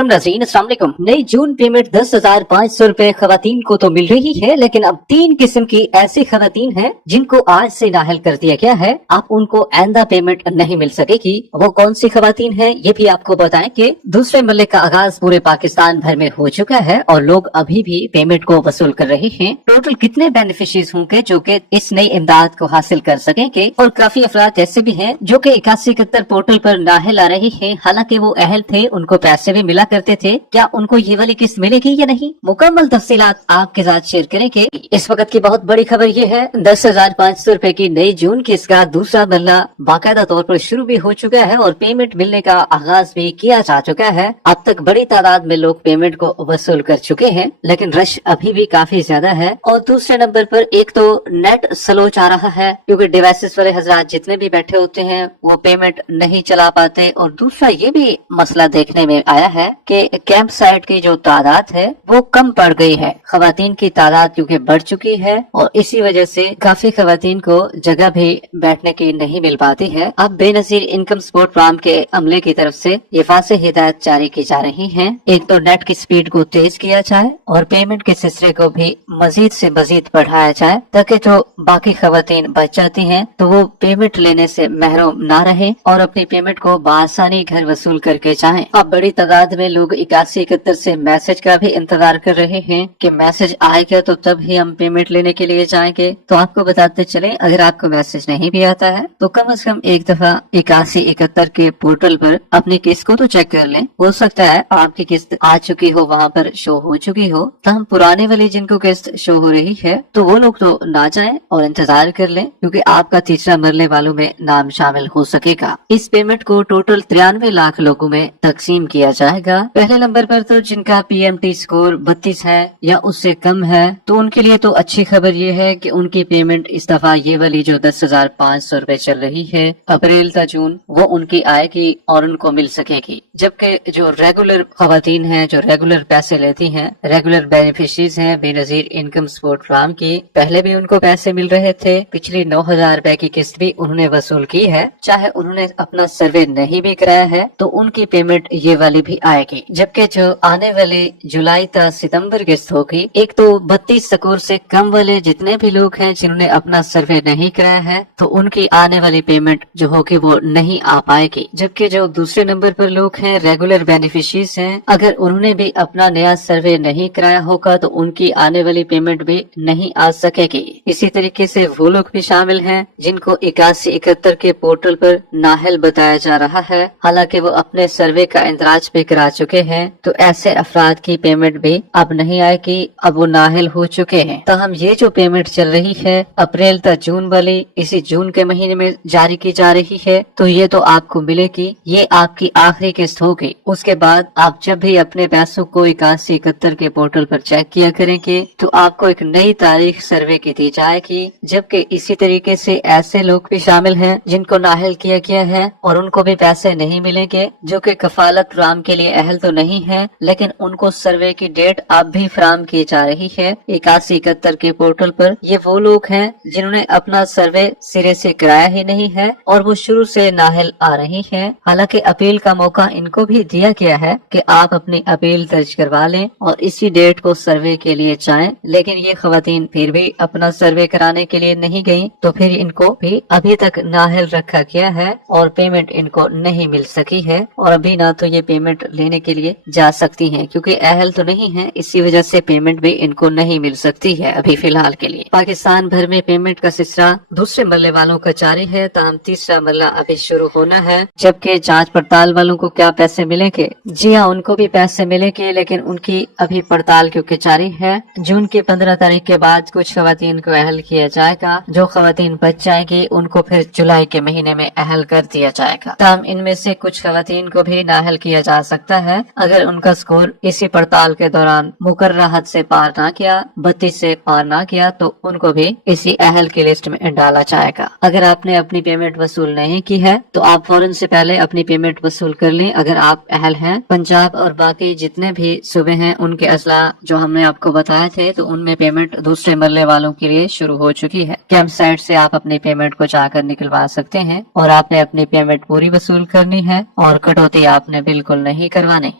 मोहतरम नाज़रीन, अस्सलाम वालेकुम। नई जून पेमेंट 10,500 रुपए खवातीन को तो मिल रही है, लेकिन अब 3 किस्म की ऐसी खवातीन हैं जिनको आज से नाअहल कर दिया गया है। आप उनको आइंदा पेमेंट नहीं मिल सकेगी। वो कौन सी खवातीन है ये भी आपको बताएं कि दूसरे मल्ले का आगाज पूरे पाकिस्तान भर में हो चुका है और लोग अभी भी पेमेंट को वसूल कर रहे हैं। टोटल कितने बेनिफिशरीज होंगे जो कि इस नई इमदाद को हासिल कर सकेंगे, और काफी अफराद ऐसे भी हैं जो कि 8171 पोर्टल पर नाअहल आ रहे हैं। हालांकि वो अहल थे, उनको पैसे भी मिला करते थे। क्या उनको ये वाली किस्त मिलेगी या नहीं, मुकम्मल तफसीलात आपके साथ शेयर करेंगे। इस वक्त की बहुत बड़ी खबर ये है, 10,500 रुपए की नई जून किस्त का दूसरा मरला बाकायदा तौर पर शुरू भी हो चुका है और पेमेंट मिलने का आगाज भी किया जा चुका है। अब तक बड़ी तादाद में लोग पेमेंट को वसूल कर चुके हैं, लेकिन रश अभी भी काफी ज्यादा है। और दूसरे नंबर पर एक तो नेट स्लो आ रहा है, क्योंकि डिवाइसेस वाले हजरात जितने भी बैठे होते हैं वो पेमेंट नहीं चला पाते। और दूसरा ये भी मसला देखने में आया है कि कैंप साइट की जो तादाद है वो कम पड़ गई है। खवातीन की तादाद क्योंकि बढ़ चुकी है और इसी वजह से काफी खवातीन को जगह भी बैठने की नहीं मिल पाती है। अब बेनजीर इनकम सपोर्ट प्रोग्राम के अमले की तरफ से ये वाज़ेह हिदायत जारी की जा रही है। एक तो नेट की स्पीड को तेज किया जाए और पेमेंट के सिलसिले को भी मजीद से मजीद बढ़ाया जाए, ताकि जो बाकी खवातीन बच जाती हैं तो वो पेमेंट लेने से महरूम ना रहे और अपनी पेमेंट को बआसानी घर वसूल करके जाएं। अब बड़ी तादाद में लोग 8171 से मैसेज का भी इंतजार कर रहे हैं कि मैसेज आएगा तो तब ही हम पेमेंट लेने के लिए जाएंगे। तो आपको बताते चलें, अगर आपको मैसेज नहीं भी आता है तो कम से कम एक दफा 8171 के पोर्टल पर अपनी किस्त को तो चेक कर लें। हो सकता है आपकी किस्त आ चुकी हो, वहाँ पर शो हो चुकी हो। तो हम पुराने वाली जिनको किस्त शो हो रही है तो वो लोग तो ना जाएं और इंतजार कर लें, क्योंकि आपका तीसरा मरले वालों में नाम शामिल हो सकेगा। इस पेमेंट को टोटल 93 लाख लोगों में तकसीम किया जाएगा। पहले नंबर पर तो जिनका PMT स्कोर 32 है या उससे कम है, तो उनके लिए तो अच्छी खबर ये है कि उनकी पेमेंट इस दफा ये वाली जो 10,500 रुपए चल रही है अप्रैल से जून, वो उनकी आएगी और उनको मिल सकेगी। जबकि जो रेगुलर खवातीन हैं, जो रेगुलर पैसे लेती हैं, रेगुलर बेनिफिशरीज हैं बेनजीर इनकम सपोर्ट प्रोग्राम की, पहले भी उनको पैसे मिल रहे थे। पिछली 9,000 रुपए की किस्त भी उन्होंने वसूल की है। चाहे उन्होंने अपना सर्वे नहीं भी कराया है तो उनकी पेमेंट ये वाली भी आएगी। जबकि जो आने वाले जुलाई तक सितंबर किस्त होगी, एक तो 32 स्कोर से कम वाले जितने भी लोग हैं जिन्होंने अपना सर्वे नहीं कराया है तो उनकी आने वाली पेमेंट जो होगी वो नहीं आ पाएगी। जबकि जो दूसरे नंबर पर लोग हैं, रेगुलर बेनिफिशरीज हैं, अगर उन्होंने भी अपना नया सर्वे नहीं कराया होगा तो उनकी आने वाली पेमेंट भी नहीं आ सकेगी। इसी तरीके से वो लोग भी शामिल हैं जिनको 8171 के पोर्टल पर नाअहल बताया जा रहा है, हालांकि वो अपने सर्वे का इंदराज भी करा चुके हैं। तो ऐसे अफराद की पेमेंट भी अब नहीं आएगी, अब वो नाअहल हो चुके हैं। तो हम ये जो पेमेंट चल रही है अप्रैल तक जून वाली, इसी जून के महीने में जारी की जा रही है, तो ये तो आपको मिलेगी। ये आपकी आखिरी किस्त होगी। उसके बाद आप जब भी अपने पैसों को 8171 के पोर्टल पर चेक किया करेंगे तो आपको एक नई तारीख सर्वे की दी जाएगी। जबकि इसी तरीके से ऐसे लोग भी शामिल हैं जिनको नाअहल किया गया है और उनको भी पैसे नहीं मिलेंगे, जो कि कफालत प्रोग्राम के लिए अहल तो नहीं है, लेकिन उनको सर्वे की डेट अब भी फराहम की जा रही है 8171 के पोर्टल पर। ये वो लोग हैं जिन्होंने अपना सर्वे सिरे से कराया ही नहीं है और वो शुरू से नाअहल आ रही है। हालांकि अपील का मौका इनको भी दिया गया है कि आप अपनी अपील दर्ज करवा लें और इसी डेट को सर्वे के लिए जाएं, लेकिन ये खवातीन फिर भी अपना सर्वे कराने के लिए नहीं गयी, तो फिर इनको भी अभी तक नाअहल रखा गया है और पेमेंट इनको नहीं मिल सकी है। और अभी ना तो ये पेमेंट लेने के लिए जा सकती हैं, क्योंकि अहल तो नहीं है, इसी वजह से पेमेंट भी इनको नहीं मिल सकती है अभी फिलहाल के लिए। पाकिस्तान भर में पेमेंट का सिलसिला दूसरे मरले वालों का जारी है, ताहम तीसरा मरला अभी शुरू होना है। जबकि जांच पड़ताल वालों को क्या पैसे मिलेंगे? जी हाँ, उनको भी पैसे मिलेंगे, लेकिन उनकी अभी पड़ताल क्योंकि जारी है। जून की 15 तारीख के बाद कुछ खवातीन को अहल किया जाएगा। जो खवातीन बच जाएंगी उनको फिर जुलाई के महीने में अहल कर दिया जाएगा। ताहम इनमें से कुछ खवातीन को भी नाअहल किया जा सकता है अगर उनका स्कोर इसी पड़ताल के दौरान मुकर्ररा हद से पार ना किया, 32 से पार ना किया, तो उनको भी इसी अहल की लिस्ट में डाला जाएगा। अगर आपने अपनी पेमेंट वसूल नहीं की है तो आप फौरन से पहले अपनी पेमेंट वसूल कर लें अगर आप अहल हैं। पंजाब और बाकी जितने भी सूबे हैं उनके अजला जो हमने आपको बताए थे तो उनमें पेमेंट दूसरे मरले वालों के लिए शुरू हो चुकी है। कैंप साइट से आप अपनी पेमेंट को जाकर निकलवा सकते हैं और आपने अपनी पेमेंट पूरी वसूल करनी है और कटौती आपने बिल्कुल नहीं करवानी।